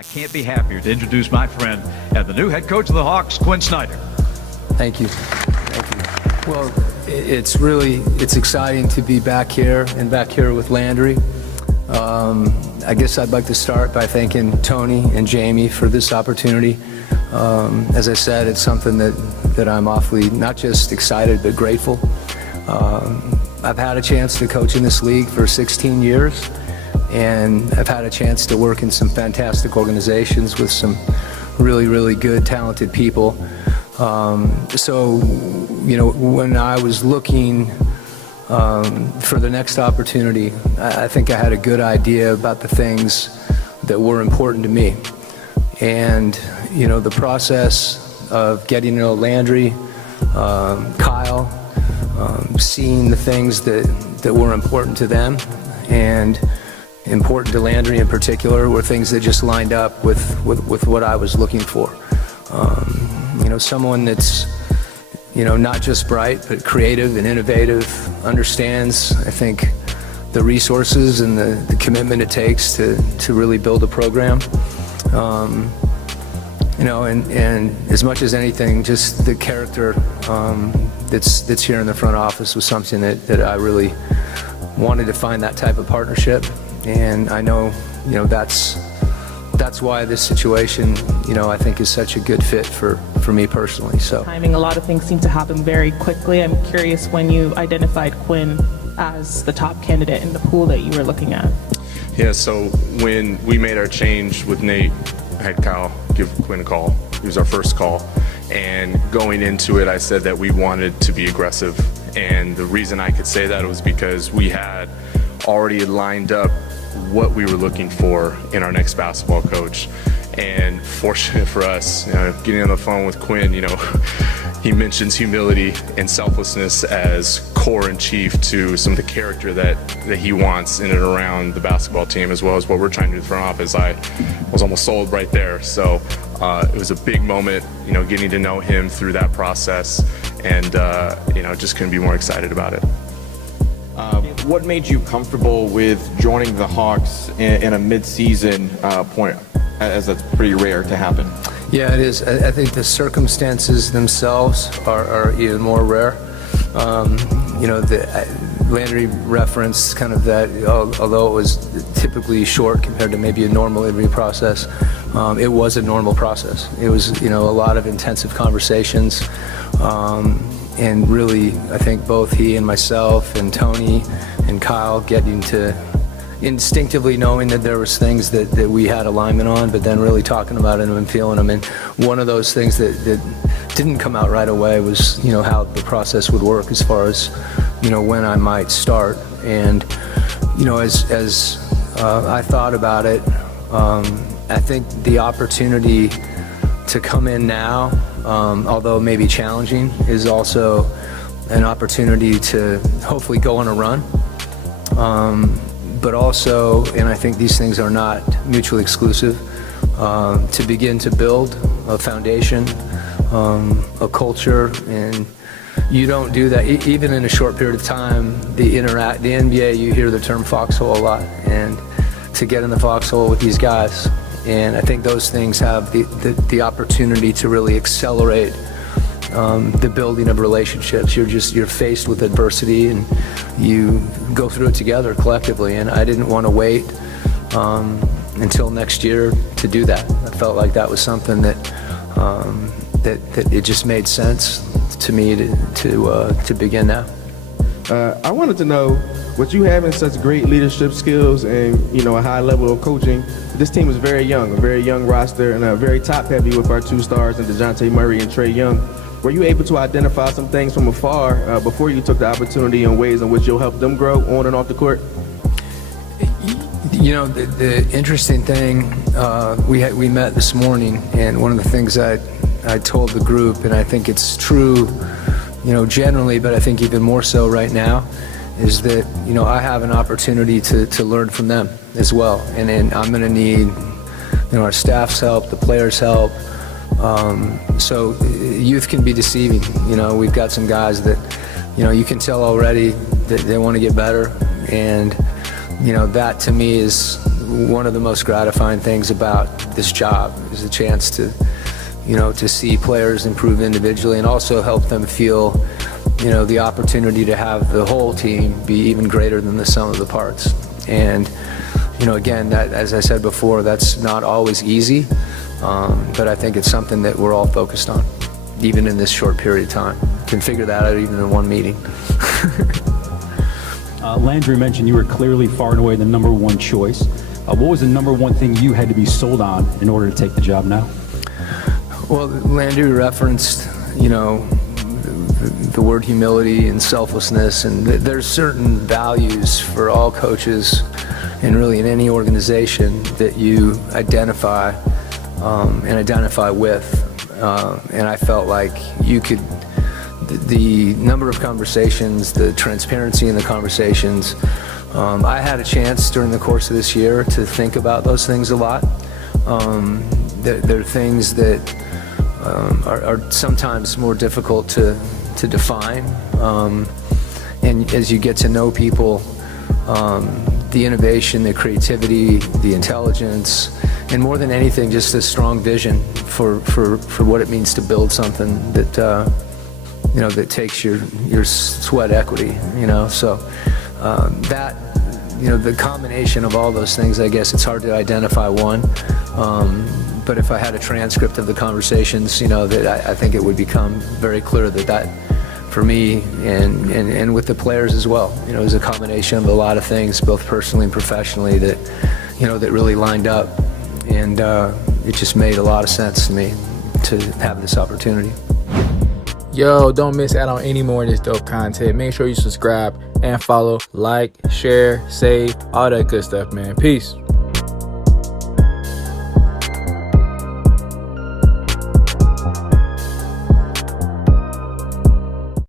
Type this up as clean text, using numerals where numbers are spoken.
I can't be happier to introduce my friend and the new head coach of the Hawks, Quin Snyder. Thank you. Thank you. Well, it's exciting to be back here with Landry. I guess I'd like to start by thanking Tony and Jamie for this opportunity. As I said, it's something that I'm awfully not just excited but grateful. I've had a chance to coach in this league for 16 years, and I've had a chance to work in some fantastic organizations with some really, really good, talented people. So, when I was looking for the next opportunity, I think I had a good idea about the things that were important to me. And, the process of getting to know Landry, Kyle, seeing the things that were important to them and important to Landry in particular were things that just lined up with what I was looking for. Someone that's, not just bright, but creative and innovative, understands, I think, the resources and the commitment it takes to really build a program. And as much as anything, just the character that's here in the front office was something that I really wanted to find that type of partnership. And I know, that's why this situation, I think is such a good fit for me personally. So timing, a lot of things seem to happen very quickly. I'm curious when you identified Quin as the top candidate in the pool that you were looking at. Yeah, so when we made our change with Nate, I had Kyle give Quin a call. He was our first call. And going into it, I said that we wanted to be aggressive. And the reason I could say that was because we had already lined up what we were looking for in our next basketball coach. And fortunate for us, getting on the phone with Quin, he mentions humility and selflessness as core and chief to some of the character that he wants in and around the basketball team, as well as what we're trying to do in the front office. I was almost sold right there. So it was a big moment, getting to know him through that process, and just couldn't be more excited about it. What made you comfortable with joining the Hawks in a mid-season point, as that's pretty rare to happen? Yeah, it is. I think the circumstances themselves are even more rare. Landry referenced kind of that, although it was typically short compared to maybe a normal interview process, it was a normal process. It was, a lot of intensive conversations. And really, I think both he and myself and Tony and Kyle getting to instinctively knowing that there was things that we had alignment on, but then really talking about it and feeling them. And one of those things that didn't come out right away was, how the process would work as far as, when I might start. And, as I thought about it, I think the opportunity to come in now, although maybe challenging, is also an opportunity to hopefully go on a run. But also, and I think these things are not mutually exclusive, to begin to build a foundation, a culture. And you don't do that, even in a short period of time. The NBA, you hear the term foxhole a lot, and to get in the foxhole with these guys. And I think those things have the opportunity to really accelerate the building of relationships. You're faced with adversity and you go through it together collectively. And I didn't want to wait until next year to do that. I felt like that was something that it just made sense to me to begin now. I wanted to know, with you having such great leadership skills and a high level of coaching, this team is a very young roster, and very top heavy with our two stars in DeJounte Murray and Trae Young. Were you able to identify some things from afar before you took the opportunity in ways in which you'll help them grow on and off the court? The interesting thing, we met this morning, and one of the things I told the group, and I think it's true, generally, but I think even more so right now, is that, I have an opportunity to learn from them as well. And then I'm going to need, our staff's help, the players' help. So youth can be deceiving. We've got some guys that, you can tell already that they want to get better. And, that to me is one of the most gratifying things about this job is the chance to, to see players improve individually and also help them feel, the opportunity to have the whole team be even greater than the sum of the parts. And, again, that, as I said before, that's not always easy, but I think it's something that we're all focused on, even in this short period of time. Can figure that out even in one meeting. Landry mentioned you were clearly far and away the #1 choice. What was the #1 thing you had to be sold on in order to take the job now? Well, Landry referenced, the word humility and selflessness, and there's certain values for all coaches and really in any organization that you identify and identify with. And I felt like you could, the number of conversations, the transparency in the conversations, I had a chance during the course of this year to think about those things a lot. They're things that are sometimes more difficult to define. And as you get to know people, the innovation, the creativity, the intelligence, and more than anything, just a strong vision for what it means to build something that, that takes your sweat equity, So that, the combination of all those things, I guess it's hard to identify one. But if I had a transcript of the conversations, that I think it would become very clear that for me and with the players as well, it was a combination of a lot of things, both personally and professionally, that, that really lined up. And it just made a lot of sense to me to have this opportunity. Yo, don't miss out on any more of this dope content. Make sure you subscribe and follow, like, share, save, all that good stuff, man. Peace.